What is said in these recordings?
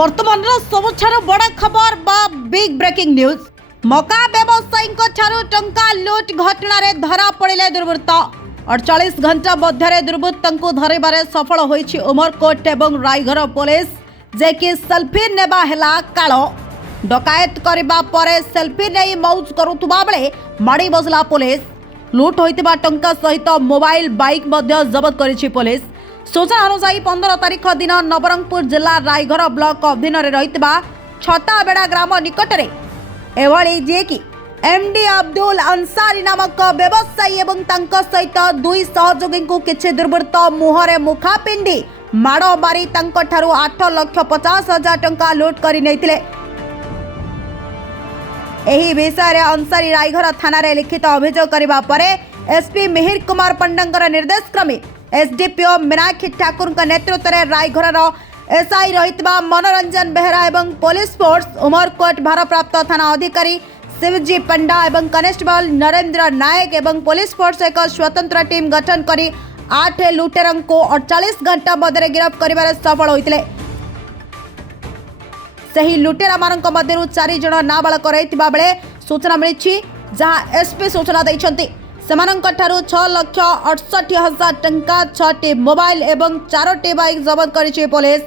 वर्तमान सबुठार बड़ खबर बा बिग ब्रेकिंग न्यूज। मका व्यवसायी टंका लुट घटन धरा पड़े दुर्वृत्त 48 घंटा मध्य दुर्वृत्त धरवे सफल होईछि उमरकोट एवं रायघर पुलिस जे कि सेल्फी नेबा हेला काल डकायत करबा परे सेल्फी नहीं मौज करुवा बेले माड़ी बसला पुलिस। लुट होइतिबा टंका सहित मोबाइल बाइक मध्य जबत करिछि पुलिस। सूचना अनुसार 15 तारिख दिन नवरंगपुर जिला रायघर ब्लॉक अधीन रहितबा छताबेड़ा ग्राम निकटरे एभली जे कि एमडी अब्दुल अंसारी नामक व्यवसायी एवं तांका सहित दुई सहयोगी को किछि दुर्वृत्त मुहरे मुखा पिंडी माड़ मारी तांको ठारू 8,50,000 टंका लुट करि नैथिले। एही विषय रे अंसारी रायघर थाना रे लिखित अभियोग करबा परे एसपी मिहिर कुमार पंडंगर निर्देश क्रमे एसडीपीओ मीनाक्षी ठाकुर नेतृत्व में रायघर एसआई रहितबा मनोरंजन बेहरा एवं पुलिस फोर्स उमरकोट भारप्राप्त थाना अधिकारी शिवजी पंडा एवं कनेस्टेबल नरेंद्र नायक एवं पुलिस फोर्स एक स्वतंत्र टीम गठन करी 8 लुटेरं को 48 घंटा मध्य गिरफ्त करिबारे सफल होइतिले। सही लुटेरा मानक मध्यरु 4 जण नाबालक रहितबा बेले सूचना मिलिछि जहां एसपी सूचना दैछन्ति। सेमानंक ठारू 6,68,000 टंका 6टी मोबाइल एवं 4टी बाइक जबत करिछि पुलिस।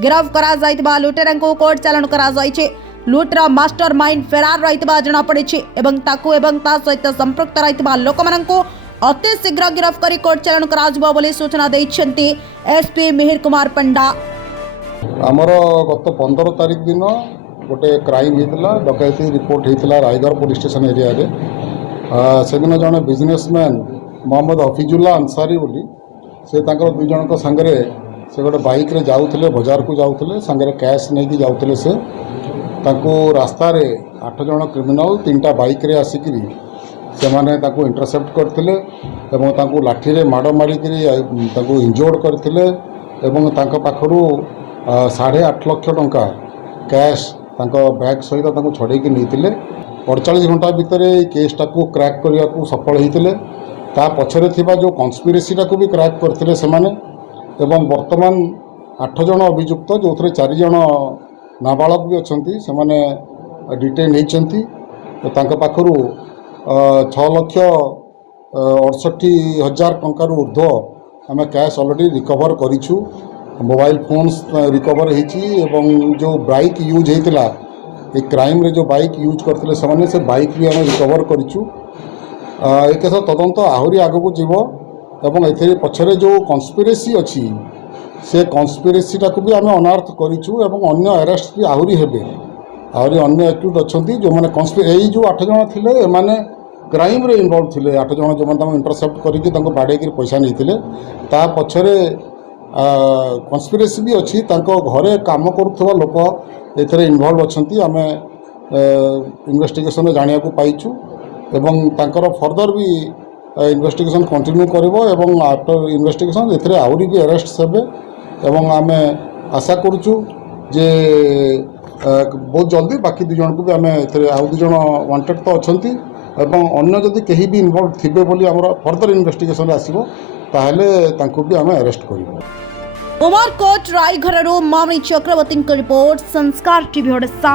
गिरफ्त करा जाइतबा लुटेरं को कोर्ट चालान करा जाइछि। लुटरा मास्टर माइंड फेरार रहितबा जणा पड़िछि एवं ताकू एवं ता सहित संपृक्त रहितबा लोकमानंको अति शीघ्र गिरफ्त करी कोर्ट चालान करा जबो बोली सूचना दैछन्ति एसपी मिहिर कुमार पंडा। आमर गत 15 तारिख दिन गोटे क्राइम होता डकैती रिपोर्ट होता रायगढ़ पुलिस स्टेशन एरिया रे। से दिन जड़े बिजनेसमैन मोहम्मद हफिजुल्ला अंसारी बोली से दुई जन सांगे से गोटे बाइक रे जाऊले बजार को जाऊले सांगे कैश नहीं जाऊले से रास्ता रे 8 जन क्रिमिनाल 3टा बाइक रे आसिकी से माने इंटरसेप्ट करते लाठी रे माड़ मारिक इंजोर्ड करते पाखु 8.5 लाख टंका कैश बैग सहित छड़ेक नहीं 48 घंटा भितर केसटा को क्रैक करने को सफल होते पछरे थिबा जो कन्स्पिरेसीटा को भी क्रैक करते से एवं वर्तमान 8 जन अभियुक्त जो 4 जन नाबालक भी अच्छा से डिटेन होती पाखु 6,68,000 टंकार ऊर्ध्व आम कैश ऑलरेडी रिकवर करूँ। मोबाइल फोन्स रिकवर होती जो बाइक यूज होता क्राइम रे जो बाइक यूज करते से बाइक भी आम रिकवर करूँ। एक तदंत आहरी आग को जीव एवं ए पछरे जो कन्स्पिरेसी अच्छी से कन्स्पिरेसीटा को भी आम अनार्थ करूँ एवं अन्य अरेस्ट भी आहरी हेबे आहरी अन्य एक्यूज अच्छा जो मैंने यही जो 8 जन थे एमाने क्राइम रे इन्वॉल्व थे 8 जन जो मैंने इंटरसेप्ट करके बाड़े पैसा नहीं ता पछरे कन्स्पिरेसी भी अच्छी घरे काम करुवा लोक एथरे इन्वॉल्व अच्छी आम इन्वेस्टिगेशन जाना पाइचु एवं तांकर फर्दर भी इन्वेस्टिगेशन कंटिन्यू करिवो एवं आफ्टर इन्वेस्टिगेशन एथरे आउरी भी अरेस्ट हेबे एवं आम आशा करुचु जे बहुत जल्दी बाकी 2 जन को भी आम एथरे आउ 2 जन वांटेड तो अच्छी एवं अन्य जदि कहीं भी इन्वॉल्व थिबे बोली हमर फर्दर इन्वेस्टिगेशन आसीबो ताहले तांको भी आम अरेस्ट करिवो। उमरकोट रायघर मामनी चक्रवर्ती रिपोर्ट संस्कार टीवी ओडिशा।